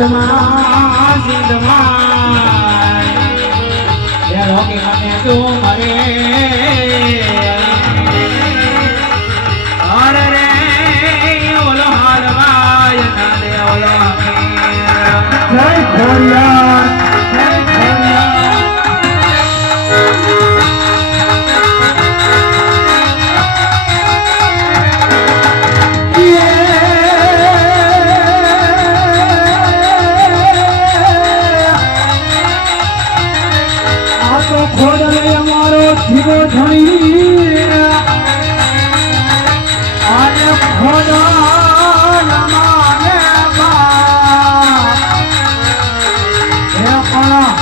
સિદ્ધમાં સિદ્ધમાં મને તું મરે હર રે જય ખોડિયા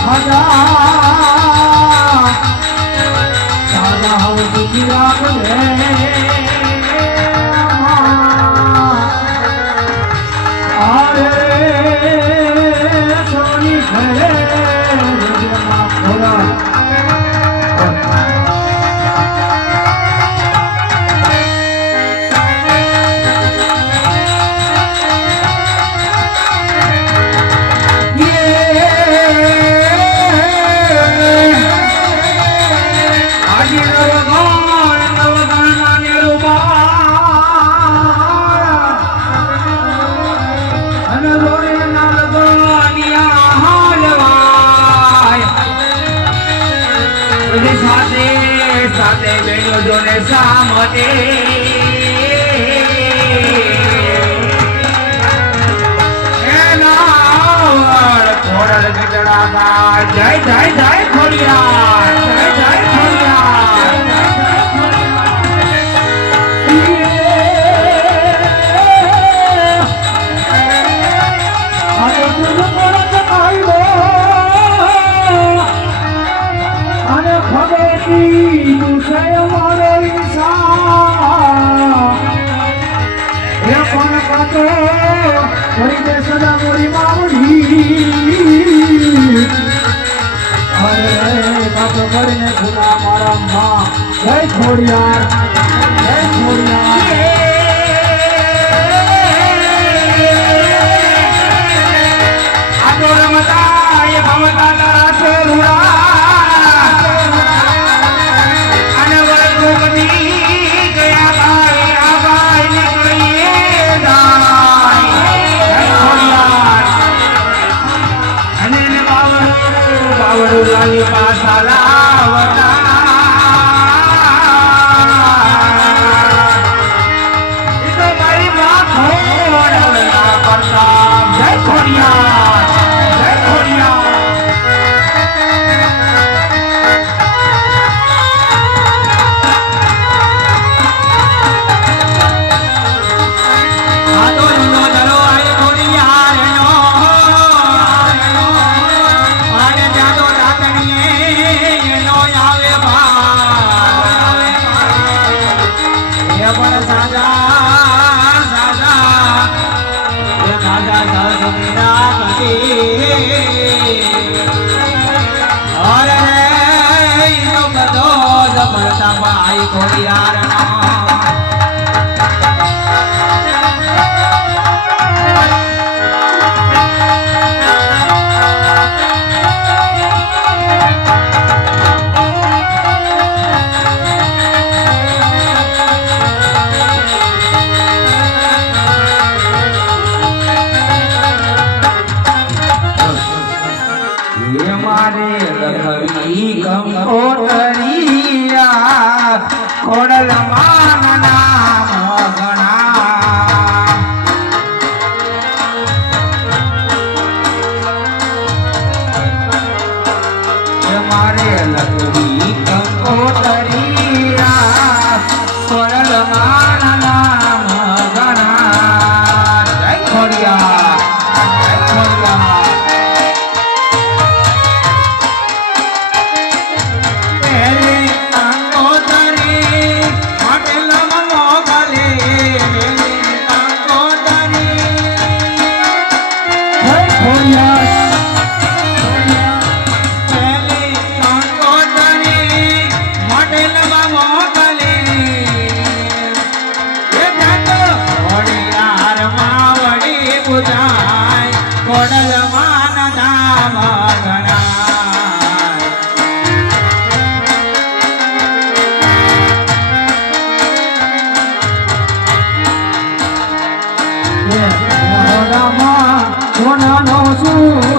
રાજા રાજા હવે સુખી રાખે સાથે સાથે બેનો જોને સામતે જય જય જય ખોડિયા ઓગળીને ગુના મારા માં. જય ખોડિયાર જય ખોડિયાર. आवडू लागली पासाला કરતા ભાઈ கோணல் રામા સોનાનો સૂર